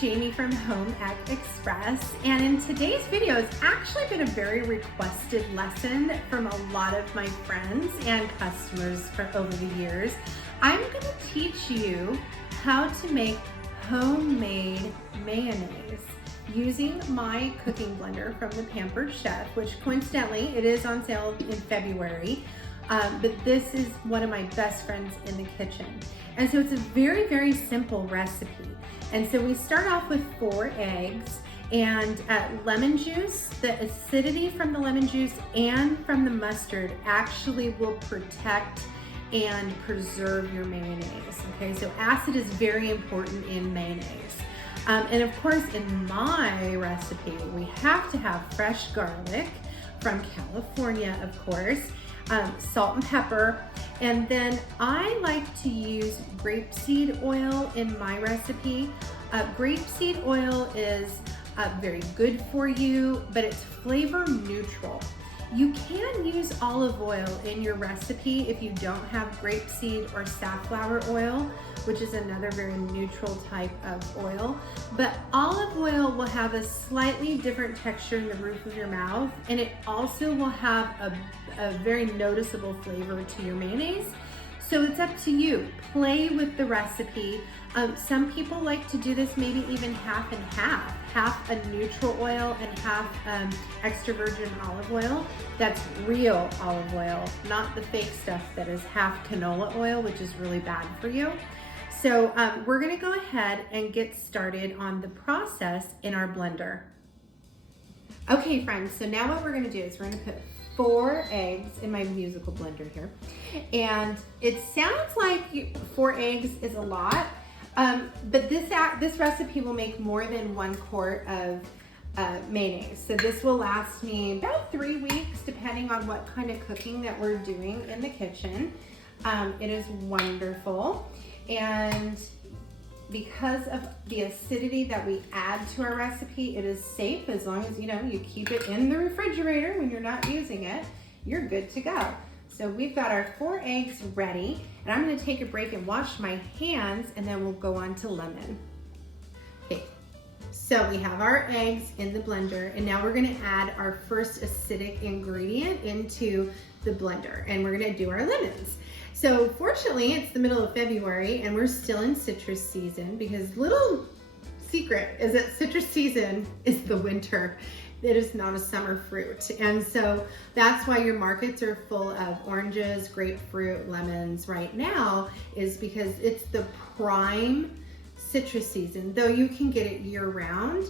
Jamie from Home Ec Express, and in today's video it's actually been a very requested lesson from a lot of my friends and customers over the years. I'm going to teach you how to make homemade mayonnaise using my cooking blender from the Pampered Chef, which coincidentally it is on sale in February. But this is one of my best friends in the kitchen. And so it's a very, very simple recipe. And so we start off with 4 eggs and lemon juice. The acidity from the lemon juice and from the mustard actually will protect and preserve your mayonnaise. Okay, so acid is very important in mayonnaise. And of course, in my recipe, we have to have fresh garlic from California, of course. Salt and pepper, and then I like to use grapeseed oil in my recipe. Grapeseed oil is very good for you, but it's flavor neutral. You can use olive oil in your recipe if you don't have grapeseed or safflower oil, which is another very neutral type of oil. But olive oil will have a slightly different texture in the roof of your mouth, and it also will have a very noticeable flavor to your mayonnaise. So it's up to you. Play with the recipe. Some people like to do this maybe even half and half a neutral oil and half extra virgin olive oil. That's real olive oil, not the fake stuff that is half canola oil, which is really bad for you. So we're gonna go ahead and get started on the process in our blender. Okay friends, so now what we're gonna do is we're gonna put 4 eggs in my musical blender here. And it sounds like 4 eggs is a lot, but this recipe will make more than 1 quart of mayonnaise. So this will last me about 3 weeks, depending on what kind of cooking that we're doing in the kitchen. It is wonderful. And because of the acidity that we add to our recipe, it is safe as long as you keep it in the refrigerator when you're not using it. You're good to go. So we've got our 4 eggs ready, and I'm going to take a break and wash my hands, and then we'll go on to lemon. Okay, so we have our eggs in the blender, and now we're going to add our first acidic ingredient into the blender, and we're going to do our lemons. So fortunately, it's the middle of February and we're still in citrus season, because little secret is that citrus season is the winter. It is not a summer fruit. And so that's why your markets are full of oranges, grapefruit, lemons right now, is because it's the prime citrus season. Though you can get it year round,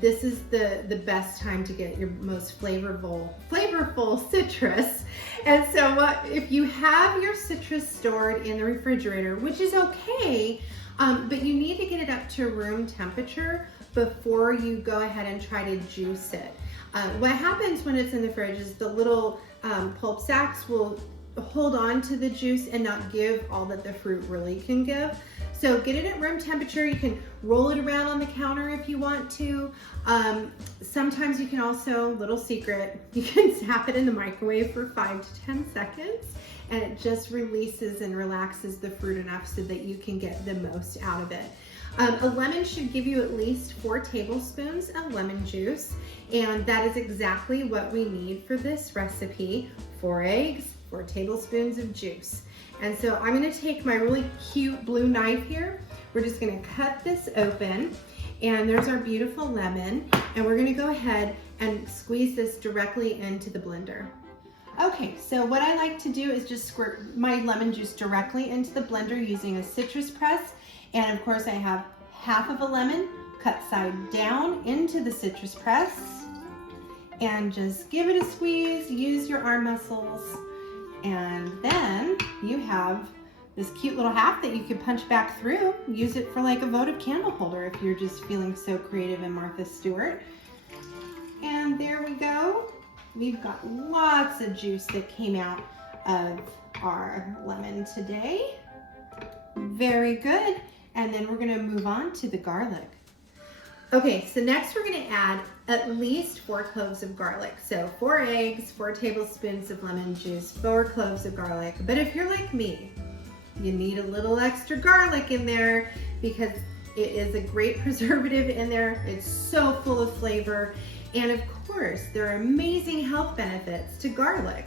this is the best time to get your most flavorful citrus. And so if you have your citrus stored in the refrigerator, which is okay, but you need to get it up to room temperature before you go ahead and try to juice it. What happens when it's in the fridge is the little pulp sacks will hold on to the juice and not give all that the fruit really can give. So get it at room temperature. You can roll it around on the counter if you want to. Sometimes you can also, little secret, you can zap it in the microwave for 5 to 10 seconds, and it just releases and relaxes the fruit enough so that you can get the most out of it. A lemon should give you at least 4 tablespoons of lemon juice, and that is exactly what we need for this recipe. 4 eggs, 4 tablespoons of juice. And so I'm gonna take my really cute blue knife here. We're just gonna cut this open, and there's our beautiful lemon, and we're gonna go ahead and squeeze this directly into the blender. Okay, so what I like to do is just squirt my lemon juice directly into the blender using a citrus press. And of course I have half of a lemon cut side down into the citrus press, and just give it a squeeze, use your arm muscles. And then you have this cute little half that you could punch back through. Use it for like a votive candle holder if you're just feeling so creative and Martha Stewart. And there we go. We've got lots of juice that came out of our lemon today. Very good. And then we're gonna move on to the garlic. Okay, so next we're gonna add at least 4 cloves of garlic. So 4 eggs, 4 tablespoons of lemon juice, 4 cloves of garlic. But if you're like me, you need a little extra garlic in there, because It is a great preservative in there. It's so full of flavor. And of course, there are amazing health benefits to garlic.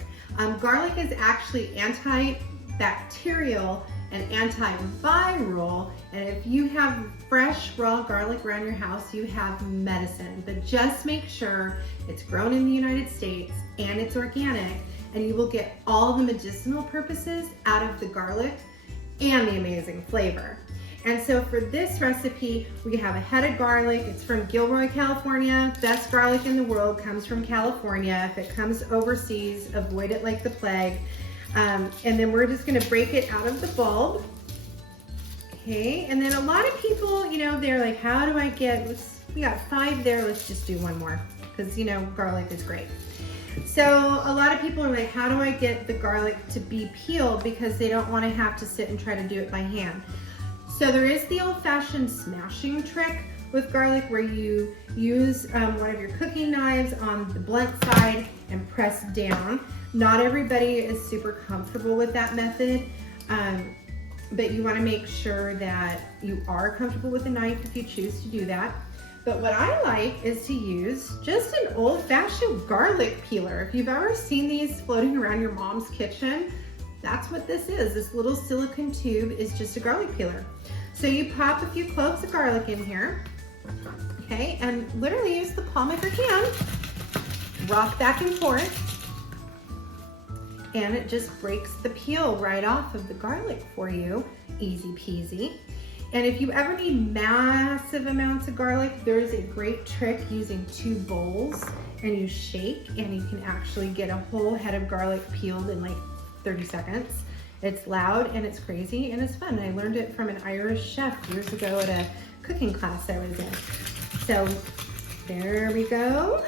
Garlic is actually antibacterial and antiviral, and if you have fresh raw garlic around your house, you have medicine. But just make sure it's grown in the United States and it's organic, and you will get all the medicinal purposes out of the garlic and the amazing flavor. And so for this recipe, we have a head of garlic. It's from Gilroy, California. Best garlic in the world comes from California. If it comes overseas, avoid it like the plague. And then we're just gonna break it out of the bulb. Okay, and then a lot of people, you know, they're like, how do I get, we got 5 there, let's just do 1 more, because you know, garlic is great. So a lot of people are like, how do I get the garlic to be peeled, because they don't wanna have to sit and try to do it by hand. So there is the old-fashioned smashing trick with garlic, where you use one of your cooking knives on the blunt side and press down. Not everybody is super comfortable with that method, but you want to make sure that you are comfortable with a knife if you choose to do that. But what I like is to use just an old-fashioned garlic peeler. If you've ever seen these floating around your mom's kitchen, that's what this is. This little silicone tube is just a garlic peeler. So you pop a few cloves of garlic in here, okay, and literally use the palm of your hand, rock back and forth, and it just breaks the peel right off of the garlic for you, easy peasy. And if you ever need massive amounts of garlic, there's a great trick using 2 bowls, and you shake, and you can actually get a whole head of garlic peeled in like 30 seconds. It's loud and it's crazy and it's fun. I learned it from an Irish chef years ago at a cooking class I was in. So there we go.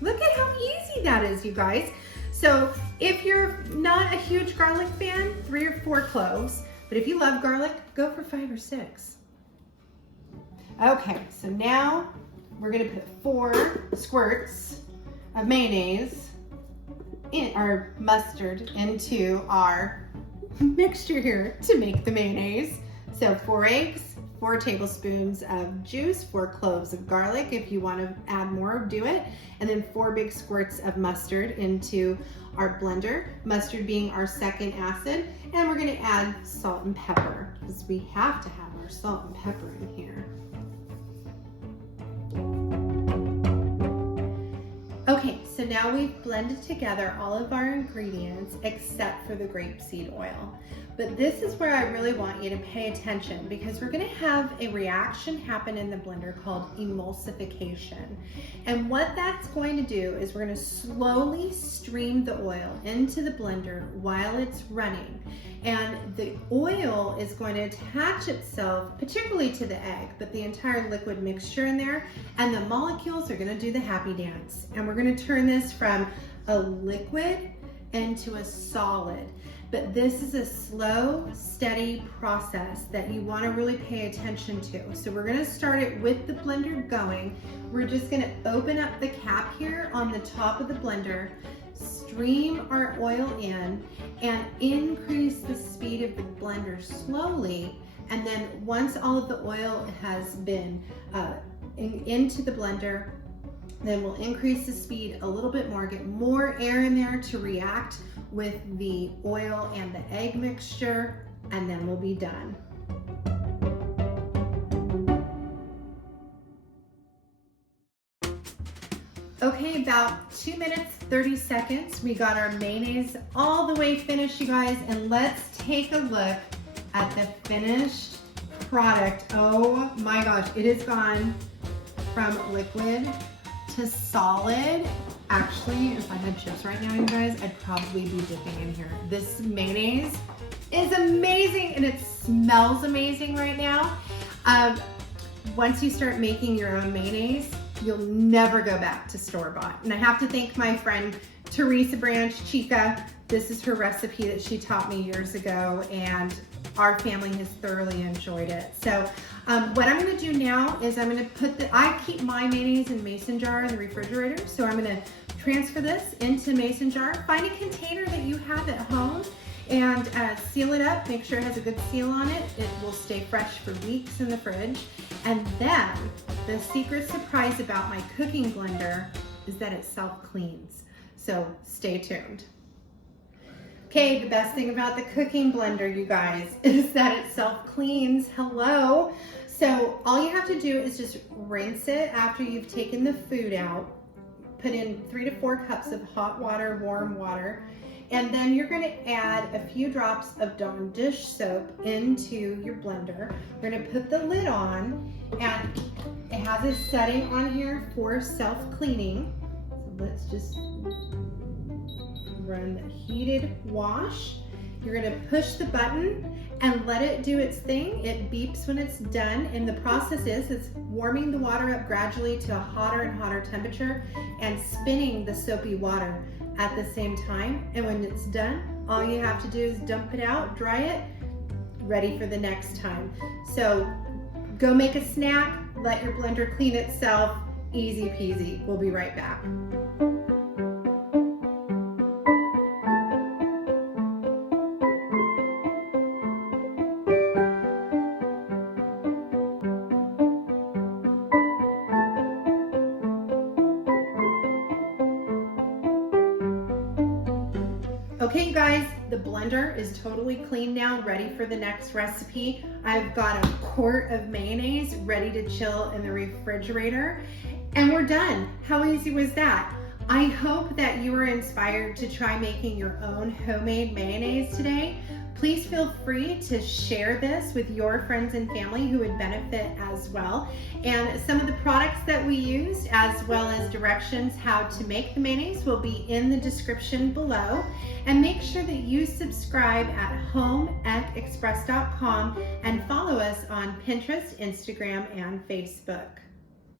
Look at how easy that is, you guys. So if you're not a huge garlic fan, 3 or 4 cloves. But if you love garlic, go for 5 or 6. Okay, so now we're gonna put 4 squirts of mayonnaise, our mustard, into our mixture here to make the mayonnaise. So 4 eggs, 4 tablespoons of juice, 4 cloves of garlic. If you want to add more, do it. And then 4 big squirts of mustard into our blender, mustard being our second acid. And we're going to add salt and pepper, because we have to have our salt and pepper in here. Okay, so now we've blended together all of our ingredients except for the grapeseed oil. But this is where I really want you to pay attention, because we're gonna have a reaction happen in the blender called emulsification. And what that's going to do is we're gonna slowly stream the oil into the blender while it's running. And the oil is going to attach itself, particularly to the egg, but the entire liquid mixture in there, and the molecules are gonna do the happy dance. And we're gonna turn this from a liquid into a solid. But this is a slow, steady process that you want to really pay attention to. So we're going to start it with the blender going. We're just going to open up the cap here on the top of the blender, stream our oil in, and increase the speed of the blender slowly. And then once all of the oil has been into the blender, then we'll increase the speed a little bit more, get more air in there to react with the oil and the egg mixture, and then we'll be done. Okay, about 2 minutes, 30 seconds. We got our mayonnaise all the way finished, you guys, and let's take a look at the finished product. Oh my gosh, it has gone from liquid to solid. Actually, if I had chips right now, you guys, I'd probably be dipping in here. This mayonnaise is amazing, and it smells amazing right now. Once you start making your own mayonnaise, you'll never go back to store-bought. And I have to thank my friend Teresa Branch, Chica. This is her recipe that she taught me years ago, and our family has thoroughly enjoyed it. So what I'm gonna do now is I'm gonna put I keep my mayonnaise in a mason jar in the refrigerator. So I'm gonna transfer this into a mason jar. Find a container that you have at home And seal it up, make sure it has a good seal on it. It will stay fresh for weeks in the fridge. And then the secret surprise about my cooking blender is that it self-cleans. So stay tuned. Okay, the best thing about the cooking blender, you guys, is that it self-cleans. Hello. So all you have to do is just rinse it after you've taken the food out. Put in 3 to 4 cups of hot water, warm water, and then you're going to add a few drops of Dawn dish soap into your blender. You're going to put the lid on, and it has a setting on here for self-cleaning. So let's just run the heated wash. You're going to push the button and let it do its thing. It beeps when it's done, and the process is it's warming the water up gradually to a hotter and hotter temperature and spinning the soapy water at the same time. And when it's done, all you have to do is dump it out, dry it, ready for the next time. So go make a snack, let your blender clean itself, easy peasy. We'll be right back. Okay, you guys, the blender is totally clean now, ready for the next recipe. I've got a quart of mayonnaise ready to chill in the refrigerator, and we're done. How easy was that? I hope that you were inspired to try making your own homemade mayonnaise today. Please feel free to share this with your friends and family who would benefit as well. And some of the products that we used, as well as directions how to make the mayonnaise, will be in the description below. And make sure that you subscribe at homeecexpress.com and follow us on Pinterest, Instagram, and Facebook.